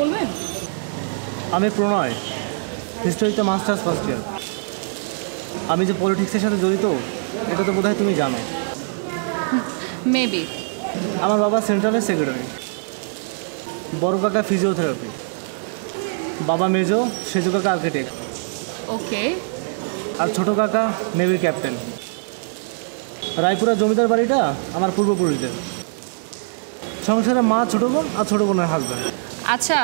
বলবেন? আমি প্রণয়, হিস্ট্রিতে masters first year. আমি যে পলিটিক্সের সাথে জড়িত এটা তো বোধহয় তুমি জানো। মেবি। আমার বাবা সেন্ট্রালের সেক্রেটারি, বড় কাকা ফিজিওথেরাপি, বাবা মেজো, সেজো কাকা আর্কিটেক্ট, ওকে। আর ছোটো কাকা নেভির ক্যাপ্টেন। রায়পুরা জমিদার বাড়িটা আমার পূর্বপুরুষদের। সংসারে মা, ছোটো বোন আর ছোটো বোনের হাজব্যান্ড। আচ্ছা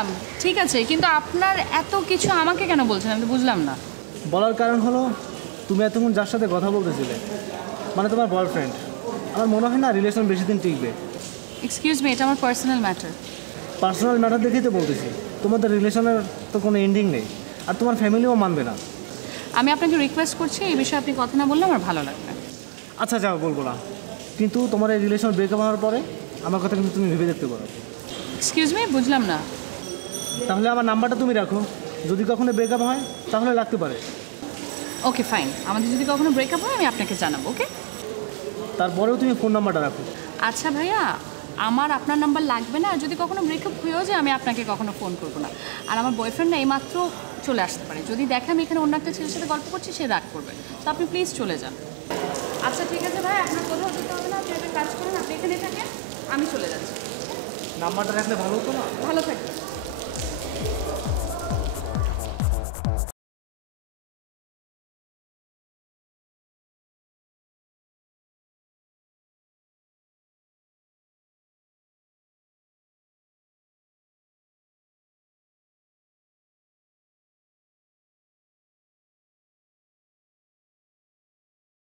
ঠিক আছে, কিন্তু আপনার এত কিছু আমাকে কেন বলছেন আমি তো বুঝলাম না। বলার কারণ হলো তুমি এতক্ষণ যার সাথে কথা বলতেছিলে, মানে তোমার বয়ফ্রেন্ড, আমার মনে হয় না রিলেশন বেশি দিন টিকবে। এক্সকিউজ মি, এটা আমার পার্সোনাল ম্যাটার। পার্সোনাল ম্যাটার দেখেই তো বলতেছি, তোমাদের রিলেশনের তো কোনো এন্ডিং নেই, আর তোমার ফ্যামিলিও মানবে না। আমি আপনাকে রিকোয়েস্ট করছি এই বিষয়ে আপনি কথা না বললে আমার ভালো লাগবে। আচ্ছা যাও, বলবো না, কিন্তু তোমার এই রিলেশন ব্রেকআপ হওয়ার পরে আমার কথা কিন্তু তুমি ভেবে দেখতে পারো। এক্সকিউজ মি, বুঝলাম না। তাহলে আমার নাম্বারটা তুমি রাখো, যদি কখনো ব্রেকআপ হয় তাহলে লাগতে পারে। ওকে ফাইন, আমাদের যদি কখনো ব্রেকআপ হয় আমি আপনাকে জানাবো। ওকে, তারপরেও তুমি ফোন নাম্বারটা রাখো। আচ্ছা ভাইয়া, আমার আপনার নাম্বার লাগবে না, যদি কখনো ব্রেকআপ হয়েও যায় আমি আপনাকে কখনো ফোন করবো না। আর আমার বয়ফ্রেন্ড না এইমাত্র চলে আসতে পারে, যদি দেখে আমি এখানে অন্য একটা ছেলের সাথে গল্প করছি সে রাগ করবে, তো আপনি প্লিজ চলে যান। আচ্ছা ঠিক আছে ভাই, আপনার কোথাও যেতে হবে না, আপনি একটা কাজ করেন, আপনি এখানে থাকেন, আমি চলে যাচ্ছি। নাম্বারটা রাখলে ভালো হতো না? ভালো থাকবেন।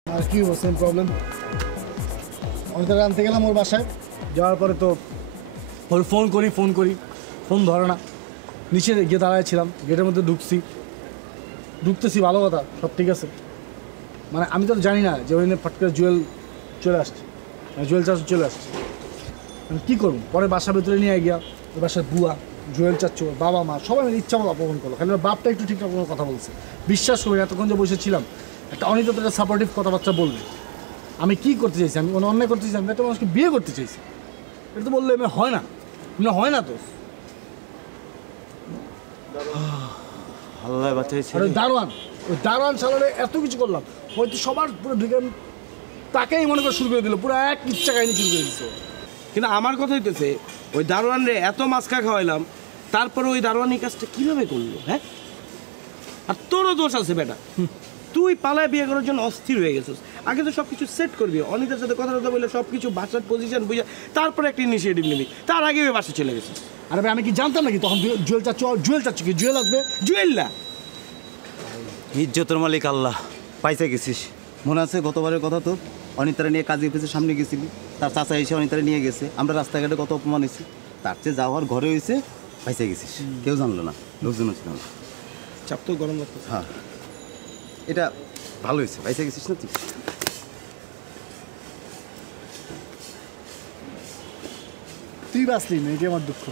আর কি সেম প্রবলেম। আমি তো আনতে গেলাম ওর বাসায়, যাওয়ার পরে তো ওর ফোন করি ফোন ধরে না। নিচে গিয়ে দাঁড়াইছিলাম, গেটের মধ্যে ঢুকতেছি ভালো কথা, সব ঠিক আছে, মানে আমি তো জানি না যে ওই ফট করে জুয়েল চলে আসছে, জুয়েল চাচু চলে আসছে। আমি কী করবো, পরে বাসার ভিতরে নিয়ে গিয়া ওর বাসার বুয়া, জুয়েল চাচু, বাবা মা সবাই মিলে ইচ্ছা মতো অপমান করলো। খালি ওর বাপটা একটু ঠিকঠাক কোনো কথা বলছে। বিশ্বাস করি এতক্ষণ যে বসেছিলাম একটা অনিত একটা সাপোর্টিভ কথাবার্তা বলবে। আমি কি করতে চাইছি, আমি কোনো অন্যায় করতে চাইছি, আমি একটা মানুষকে বিয়ে করতে চাইছি, এটা তো বললে এমনি হয় না, এমনি হয় না তো। আল্লাহ বাঁচাইছে। আর ওই দারোয়ান সালারে এত কিছু করলাম, হয়তো সবার পুরো ঢুকে তাকেই মনে করে শুরু করে দিল, পুরো এক ইচ্ছা কাহিনী শুরু করে দিচ্ছে। কিন্তু আমার কথা হইতেছে ওই দারোয়ান রে এত মাছকা খাওয়াইলাম, তারপরে ওই দারোয়ান এই কাজটা কিভাবে করলো? হ্যাঁ, আর তোরও দোষ আছে বেটা, তুই পালায় বিয়ে করার জন্য অস্থির হয়ে গেছিস। আগে তো সব কিছু সেট করবি, অনিতার সাথে কথা বলে সব কিছু বাসার পজিশন বুঝে তারপরে একটা ইনিশিয়েটিভ নিবি, তার আগে ওই বাসা চলে গেছিস। আরে ভাই আমি কি জানতাম নাকি তখন জুয়েল চাচ্ছু কি জুয়েল আসবে? জুয়েল না, ইজ্জতের মালিক আল্লাহ। পাইছে গেছিস, মনে আছে গতবারের কথা তো, অনিতারা নিয়ে কাজী অফিসের সামনে গেছিলি, তার চাচা এসে অনিতারা নিয়ে গেছে, আমরা রাস্তাঘাটে কত অপমান হয়েছি, তার চেয়ে যাওয়ার ঘরে হয়েছে, পাইছে গেছিস, কেউ জানলো না, লোকজনও ছিল না। চাপ তো গরম লাগতো। হ্যাঁ এটা ভালো হয়েছে, পাইছে গেছিস না তুই। তুই বাঁচলি না, এটি আমার দুঃখ।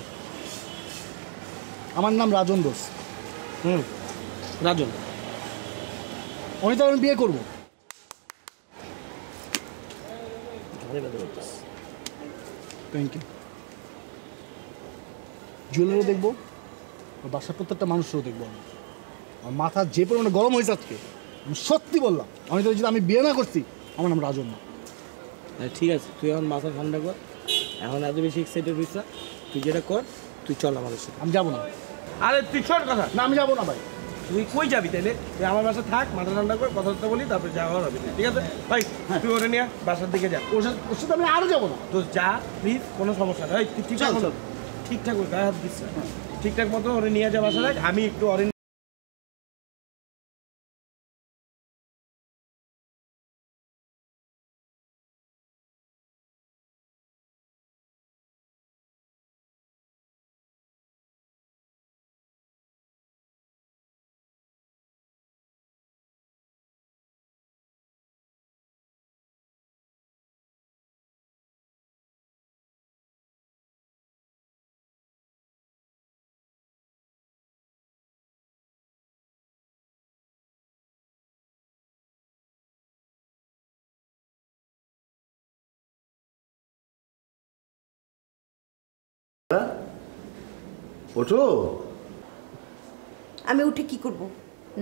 আমার নাম রাজন দোষ। রাজন, অনিতা আমি বিয়ে করবো। Thank you. জুয়েলারও দেখবো, বাসার প্রত্যেকটা মানুষেরও দেখবো। আমার মাথা যে পরিমাণে গরম হয়েছে আজকে, আমি সত্যি বললাম, অনিতা যদি আমি বিয়ে না করছি আমার নাম রাজন না। ঠিক আছে, তুই এখন মাথা ঠান্ডা কর, এখন এত বেশি এক্সাইটেড হইস না, তুই যেটা কর, তুই চল আমাদের সাথে। আমি যাবো না। আরে তুই ছোট কথা না, আমি যাবো না ভাই। তুই কই যাবি তাইলে? তুই আমার বাসা থাক, মাথা ঠান্ডা কর, কথাবার্তা বলি, তারপরে যাওয়া হবে, ঠিক আছে ভাই? তুই ওরে নিয়ে বাসার দিকে যা। ওর সাথে আমি আরও যাবো না। তো যা প্লিজ, কোনো সমস্যা নেই। তুই ঠিকঠাক মতো ঠিকঠাক গায়ে হাত দিস না, ঠিকঠাক মতো ওরে নিয়ে যা বাসা রাখ, আমি একটু ওরে ওঠো। আমি উঠে কি করব?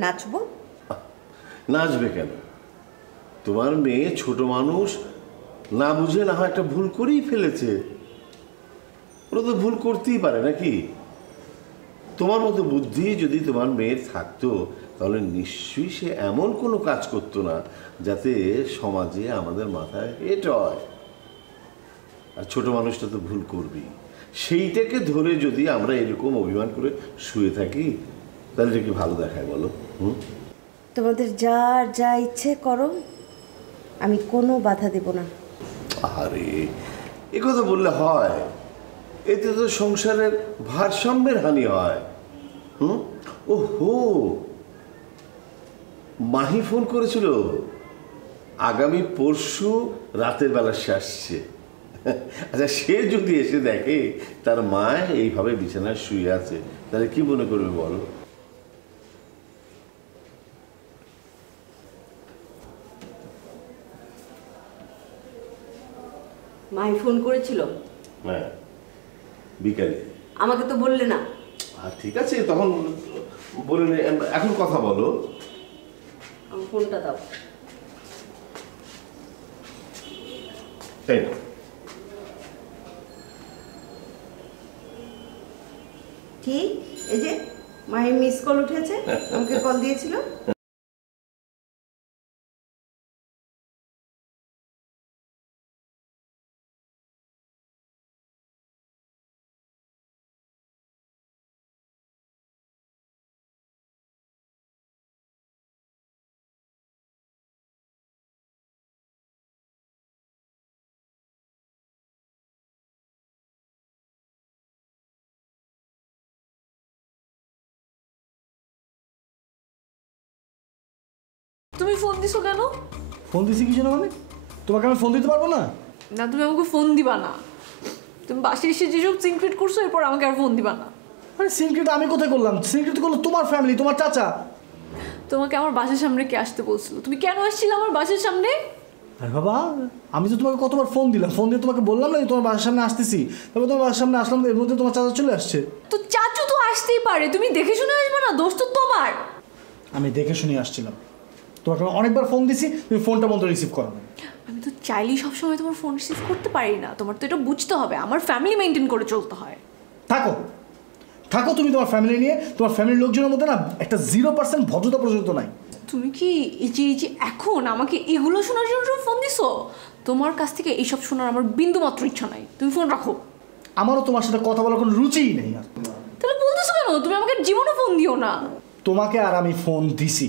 নাচবো? নাচবে কেন? তোমার মেয়ে ছোট মানুষ, না বুঝে না হয় একটা ভুল করেই ফেলেছে। ওরা তো ভুল করতেই পারে নাকি? তোমার মতো বুদ্ধি যদি তোমার মেয়ের থাকতো তাহলে নিশ্চয়ই সে এমন কোনো কাজ করতো না যাতে সমাজে আমাদের মাথায় হেট হয়। আর ছোট মানুষটা তো ভুল করবেই, সেইটাকে ধরে যদি আমরা এরকম অভিমান করে শুয়ে থাকি তাহলে এটা কি ভালো দেখায় বলো? তোমাদের যা ইচ্ছে করো, আমি কোনো বাধা দেব না। আরে এ কথা বললে হয়? এতে তো সংসারের ভারসাম্যের হানি হয়। ওহো, মাহি ফোন করেছিল, আগামী পরশু রাতের বেলা সে আসছে। আচ্ছা, সে যদি এসে দেখে তার মা এইভাবে বিছানায় শুয়ে আছে তাহলে কি মনে করবে বলো? মাই ফোন করেছিল? হ্যাঁ, বিকালে। আমাকে তো বললে না। ঠিক আছে, তখন বলে এখন কথা বলো। আমার ফোনটা দাও। তাই না? ঠিক, এই যে মাহি মিস কল উঠেছে, আমাকে কল দিয়েছিল। তুমি ফোন দিছো কেন? ফোন দিছি কি জন্য মানে? তোমাকে আমি ফোন দিতে পারবো না? না, তুমি আমাকে ফোন দিবা না। তুমি বাসায় এসে যেসব সিনক্রেট করছো, এরপর আমাকে আর ফোন দিবা না। আরে সিনক্রেট আমি কোথায় করলাম? সিনক্রেট করলো তোমার ফ্যামিলি, তোমার চাচা। তোমাকে আমার বাসার সামনে কে আসতে বলছিল? তুমি কেন আসছিলে আমার বাসার সামনে? আরে বাবা, আমি তো তোমাকে কতবার ফোন দিলাম, ফোন দিয়ে তোমাকে বললাম না যে তোমার বাসার সামনে আসতেছি, তারপর তোমার বাসার সামনে আসলাম, এর মধ্যে তোমার চাচা চলে আসছে। তো চাচু তো আসতেই পারে, তুমি দেখে শুনে আসবে না? দোষ তো তোমার। আমি দেখে শুনে আসছিলাম, তোমাকে আমি অনেকবার ফোন দিছি, তুমি ফোনটা বন্ধ রিসিভ করো না। আমি তো চাইলেই সবসময় তোমার ফোন রিসিভ করতে পারি না। তোমার তো এটা বুঝতে হবে, আমার ফ্যামিলি মেনটেন করে চলতে হয়। থাকো থাকো তুমি তোমার ফ্যামিলি নিয়ে। তোমার ফ্যামিলির লোকজনের মধ্যে না একটা 0% ভদ্রতা পর্যন্ত নাই। তুমি কি এই যে এখন আমাকে এগুলো শোনার জন্য ফোন দিছো? তোমার কাছ থেকে এইসব শোনার আমার বিন্দু মাত্র ইচ্ছা নাই। তুমি ফোন রাখো। আমারও তোমার সাথে কথা বলার কোনো রুচিই নেই। আর তাহলে বলতেছো কেন? তুমি আমাকে জীবনও ফোন দিও না। তোমাকে আর আমি ফোন দিছি।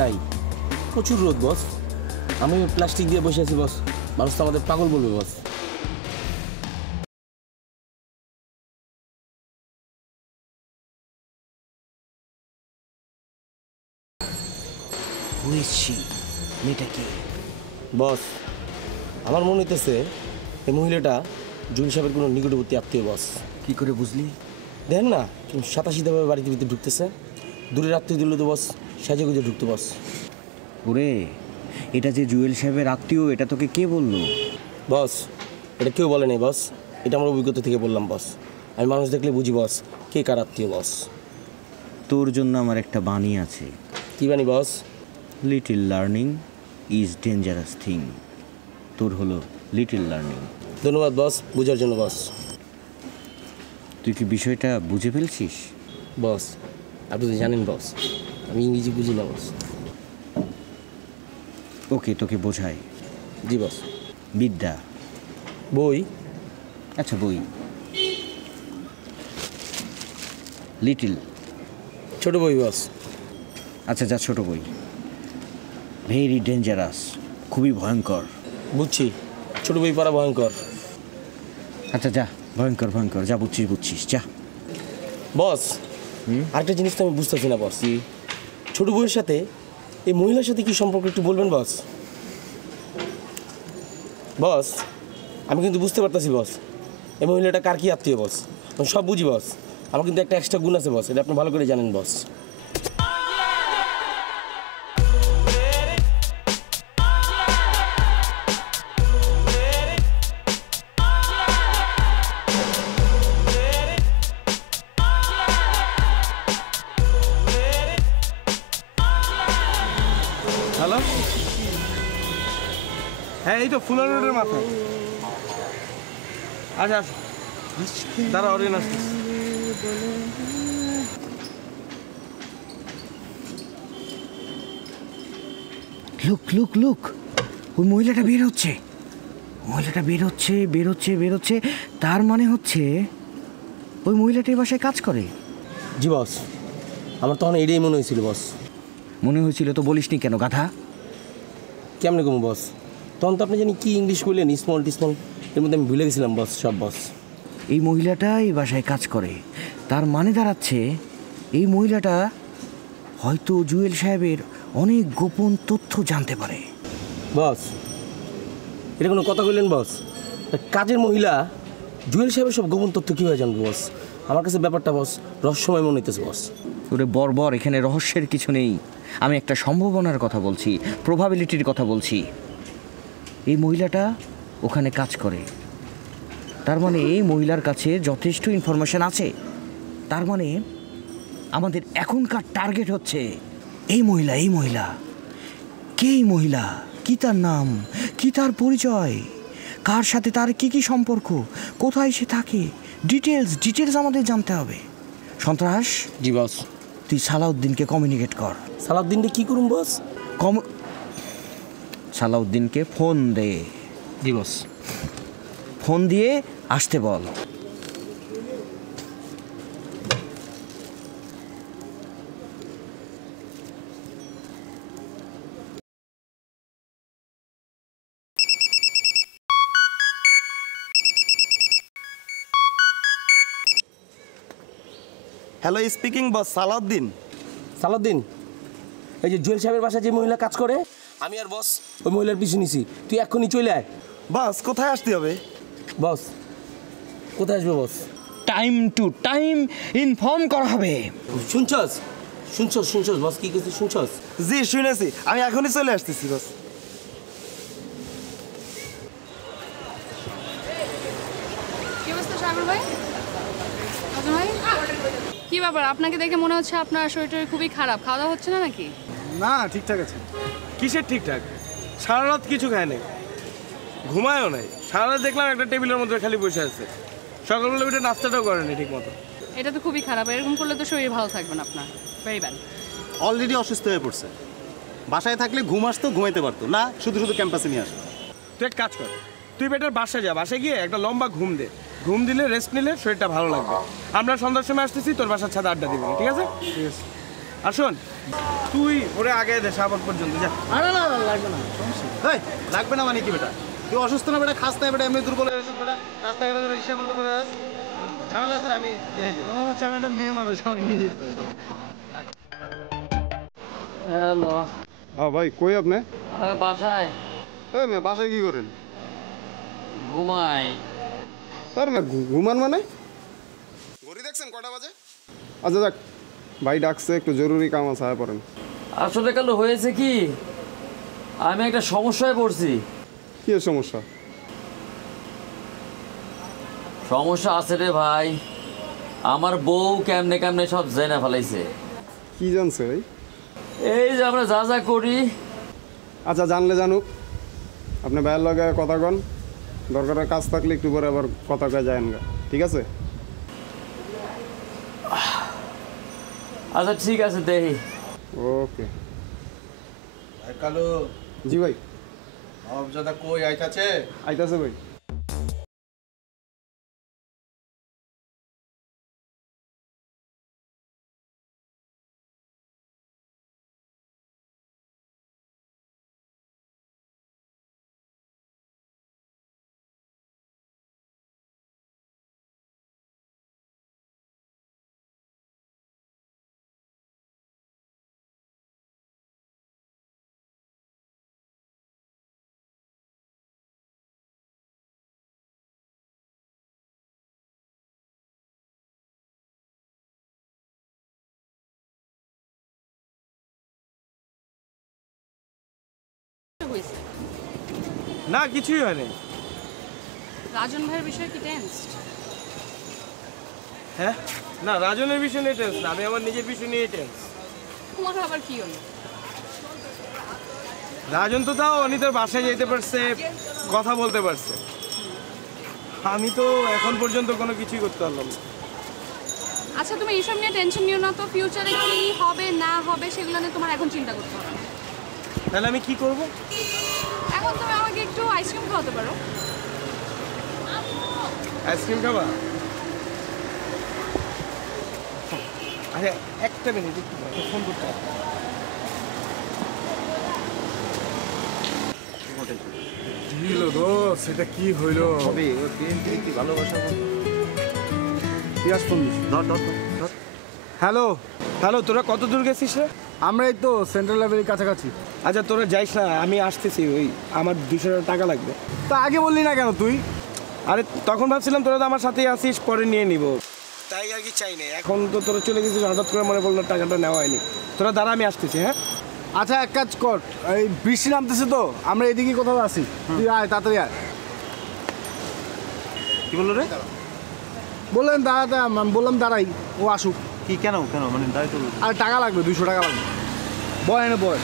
তাই প্রচুর রোদ বস, আমি প্লাস্টিক দিয়ে বসে আছি বস, মানুষ তো আমাদের পাগল বলবে বস। মেয়েটা কি বস? আমার মনে হইতেছে এই মহিলাটা জুন সাহেবের কোনো নিকটবর্তী আত্মীয় বস। কি করে বুঝলি? দেন না, সাতাশিভাবে বাড়িতে ভিতরে ঢুকতেছে। দূরের আত্মীয় দিল তো বস, সাজে গুজে ঢুকতো বস। ওরে, এটা যে জুয়েল সাহেবের আত্মীয়, এটা তোকে কে বললো? বস এটা কেউ বলে নাই বস, এটা আমার অভিজ্ঞতা থেকে বললাম বস। আমি মানুষ দেখলে বুঝি বস কে কার আত্মীয় বস। তোর জন্য আমার একটা বাণী আছে। কী বানি boss? Little learning is dangerous thing. তোর হলো লিটল লার্নিং। ধন্যবাদ বস বুঝার জন্য বস। তুই কি বিষয়টা বুঝে ফেলছিস? বস আপনি তো জানেন বস আমি ইংরেজি বুঝি না বস। ওকে, তোকে বোঝাই। জি বস। বিদ্যা। বই? আচ্ছা বই। লিটিল। ছোট বই বস। আচ্ছা যা, ছোট বই। ভেরি ডেঞ্জারাস, খুবই ভয়ঙ্কর। বুঝছি, ছোট বই পড়া ভয়ঙ্কর। আচ্ছা যা, ভয়ঙ্কর ভয়ঙ্কর, যা বুঝছিস বুঝছিস, যা। বস, আরেকটা জিনিস তো আমি বুঝতেছি না বস। ছোট বইয়ের সাথে এই মহিলার সাথে কি সম্পর্ক একটু বলবেন বস? বস, আমি কিন্তু বুঝতে পারতেছি বস, এই মহিলাটা কার কি আত্মীয় বস। আমি সব বুঝি বস। আমার কিন্তু একটা এক্সট্রা গুণ আছে বস, এটা আপনি ভালো করে জানেন বস। হ্যালো, হ্যাঁ এই তো ফুলা রোডের মাথায়। আচ্ছা দাঁড়া, অরিয়ন আসতেছে। লুক লুক লুক, ওই মহিলাটা বের হচ্ছে, মহিলাটা বের হচ্ছে বের হচ্ছে বের হচ্ছে। তার মানে হচ্ছে ওই মহিলাটা এই বাসায় কাজ করে। জি বস, আমার তখন এটাই মনে হয়েছিল বস। মনে হয়েছিল তো বলিসনি কেন গাধা? কেমনে কম বস, তখন তো আপনি জানি কি ইংলিশ বললেন, স্মল টিস্মল, এর মধ্যে আমি ভুলে গেছিলাম বস সব বস। এই মহিলাটা এই বাসায় কাজ করে, তার মানে দাঁড়াচ্ছে এই মহিলাটা হয়তো জুয়েল সাহেবের অনেক গোপন তথ্য জানতে পারে। বস, এটা কোনো কথা কইলেন বস? কাজের মহিলা জুয়েল সাহেবের সব গোপন তথ্য কীভাবে জানবো বস? আমার কাছে ব্যাপারটা বস রহস্যময় মনে হইতেছে বস। ওরে বর্বর, এখানে রহস্যের কিছু নেই। আমি একটা সম্ভাবনার কথা বলছি, প্রবাবিলিটির কথা বলছি। এই মহিলাটা ওখানে কাজ করে, তার মানে এই মহিলার কাছে যথেষ্ট ইনফরমেশন আছে। তার মানে আমাদের এখনকার টার্গেট হচ্ছে এই মহিলা। এই মহিলা কে? এই মহিলা কি? তার নাম কি? তার পরিচয়, কার সাথে তার কি কি সম্পর্ক, কোথায় সে থাকে, ডিটেলস আমাদের জানতে হবে। সন্ত্রাস, জি বস। তুই সালাউদ্দিনকে কমিউনিকেট কর। সালাউদ্দিনকে কি করুন বস? সালাউদ্দিনকে ফোন দে। জি বস। ফোন দিয়ে আসতে বল। হ্যালো, স্পিকিং বস, সালাউদ্দিন। সালাউদ্দিন, এই যে জুয়েল সাহেবের বাসায় যে মহিলা কাজ করে, আমি আর বস ওই মহিলার পিছু নিছি। তুই এক্ষুনি চলে আয়। বস, কোথায় আসতে হবে? বস, কোথায় আসবে বস? টাইম টু টাইম ইনফর্ম করা হবে। শুনছস শুনছস শুনছস বস কি কিছু শুনছস? জি শুনেছি, আমি এখনই চলে আসতেছি বস। কি অবস্থা সাগর ভাই? রাজু ভাই, কি ব্যাপার? আপনাকে দেখে মনে হচ্ছে আপনার শরীরটা খুবই খারাপ। খাওয়া দাওয়া হচ্ছে না নাকি? না, ঠিকঠাক আছে। কিসের ঠিকঠাক? সারা রাত কিছু খায় নাই, ঘুমায়ও নাই। সারা রাত দেখলাম একটা টেবিলের মধ্যে খালি বসে আছে। সকালবেলা উঠে নাস্তাটাও করেনি ঠিক মতো। এটা তো খুবই খারাপ। এরকম করলে তো শরীর ভালো থাকবে না আপনার। Very bad. অলরেডি অসুস্থ হয়ে পড়ছে। বাসায় থাকলে ঘুম আসতো, ঘুমাইতে পারতো না, শুধু শুধু ক্যাম্পাসে নিয়ে আসতো। তুই এক কাজ কর, তুই বেটার বাসায় যা, বাসায় গিয়ে একটা লম্বা ঘুম দে। ঘুম দিলে, রেস্ট নিলে শরীরটা ভালো লাগবে। আমরা সন্ধ্যার সময় আসতেছি, তোর বাসার ছাদে আড্ডা দিবি, ঠিক আছে? ঠিক আছে। আর শোন, তুই ওরে আগে দে সাবান পর্যন্ত যা। না না না, লাগবে না, সমস্যা নেই। এই, লাগবে না মানে কি বেটা? তুই অসুস্থ না বেটা? খাস না বেটা? এমনি দুর্বল হয়ে গেছিস বেটা? রাস্তাঘাটে রিক্সা করতে করে ঝামেলা আছে। আমি চ্যানেলটা মেয়ে মানুষ, আমি নিজে। হ্যালো, হ্যাঁ ভাই, কই আপনি? আমি বাসায় এই মেয়ে, বাসায় কি করেন? ঘুমাই। স্যার না, ঘুমান মানে? ঘড়ি দেখছেন কটা বাজে? আচ্ছা যাক, ভাই ডাকছে, একটু জরুরি কাম আছে, আয় পড়েন। আসলে কাল হয়েছে কি, আমি একটা সমস্যায় পড়ছি। কি সমস্যা? সমস্যা আছে রে ভাই, আমার বউ কেমনে কেমনে সব জেনে ফেলাইছে। কি জানছে ভাই? এই যে আমরা যা যা করি। আচ্ছা, জানলে জানুক। আপনি ভাইয়ের লগে কথা কন, দরকারের কাজ থাকলে একটু পরে আবার কথা কয়ে যায়েন গা, ঠিক আছে? আচ্ছা ঠিক আছে, দেখি। ওকে। কালু, জি ভাই। অবজাদা কই আইতাছে? আইতাছে ভাই। না কিছুই হয়নি। রাজন ভাইয়ের বিষয়ে কি টেন্সড? হ্যাঁ না, রাজনের বিষয় নিয়ে টেন্স না, আমি আমার নিজের বিষয় নিয়ে টেন্স। তোমার আবার কি হলো? রাজন তো তাও অনিতার বাসায় যেতে পারছে, কথা বলতে পারছে। আমি তো এখন পর্যন্ত কোনো কিছুই করতে পারলাম না। আচ্ছা তুমি এইসব নিয়ে টেনশন নিও না তো, ফিউচারে কি হবে না হবে সেগুলো নিয়ে তোমার এখন চিন্তা করতে হবে না। তাহলে আমি কি করব? এখন তুমি আমাকে একটু আইসক্রিম খাওয়াতে পারো। আইসক্রিম খাবা? আচ্ছা একটা মিনিট, একটু ফোন করতে হবে। হইলো দোষ, সেটা কি হইলো? হবে ওর প্রেম প্রীতি ভালোবাসা পিয়াস ফোন দিস। হ্যালো হ্যালো, তোরা কত দূর গেছিস রে? আমরা এই তো সেন্ট্রাল লাইব্রেরির কাছাকাছি। আচ্ছা তোরা যাইস না, আমি আসতেছি। ওই আমার 200 টাকা লাগবে। তা আগে বললি না কেন তুই? আরে তখন ভাবছিলাম তোরা তো আমার সাথেই আসিস, পরে নিয়ে নিব, তাই আর কি চাই না। এখন তো তোরা চলে গেছিস, হঠাৎ করে মনে পড়লো টাকাটা নেওয়া হয়নি। তোরা দাঁড়া, আমি আসতেছি। হ্যাঁ আচ্ছা এক কাজ কর, এই বৃষ্টি নামতেছে তো, আমরা এদিকে কোথাও আসি, তুই আয় তাড়াতাড়ি আয়। কি বললো রে? বললেন দাঁড়াতে, আমি বললাম দাঁড়াই, ও আসুক। কি কেন কেন মানে দাঁড়িয়ে তো আর টাকা লাগবে, 200 টাকা লাগবে। বয় এনে বয়।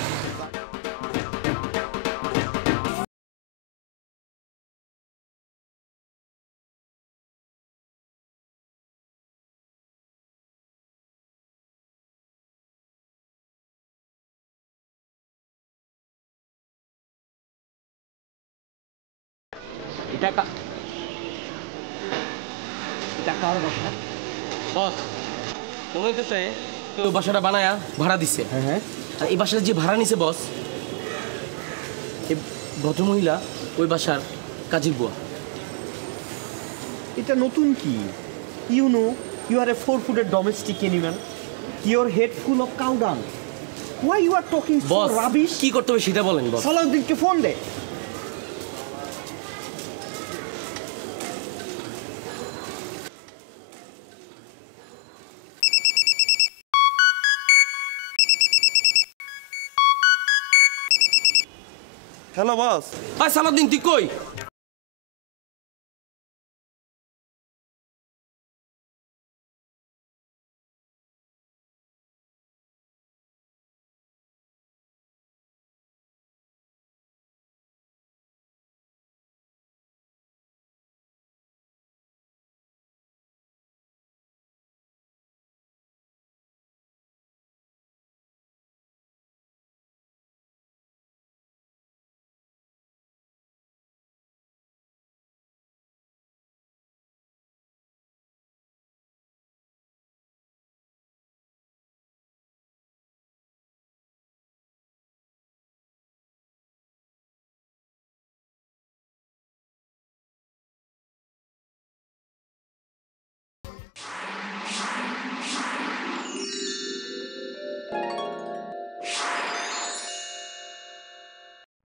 বস মনে হইতেছে কেউ বাসাটা বানায়া ভাড়া দিচ্ছে। হ্যাঁ, আর এই বাসাটা যে ভাড়া নিছে বস, এই ভদ্রমহিলা ওই বাসার কাজের বুয়া। এটা নতুন কি? You know you are a 4-foot domestic animal, your head full of cow dung. Why you are talking so boss rubbish? কি করতে হবে সেটা বলেন বস। সালাউদ্দিনকে ফোন দে। Hello boss. হাই সালাউদ্দিন, তুই কই?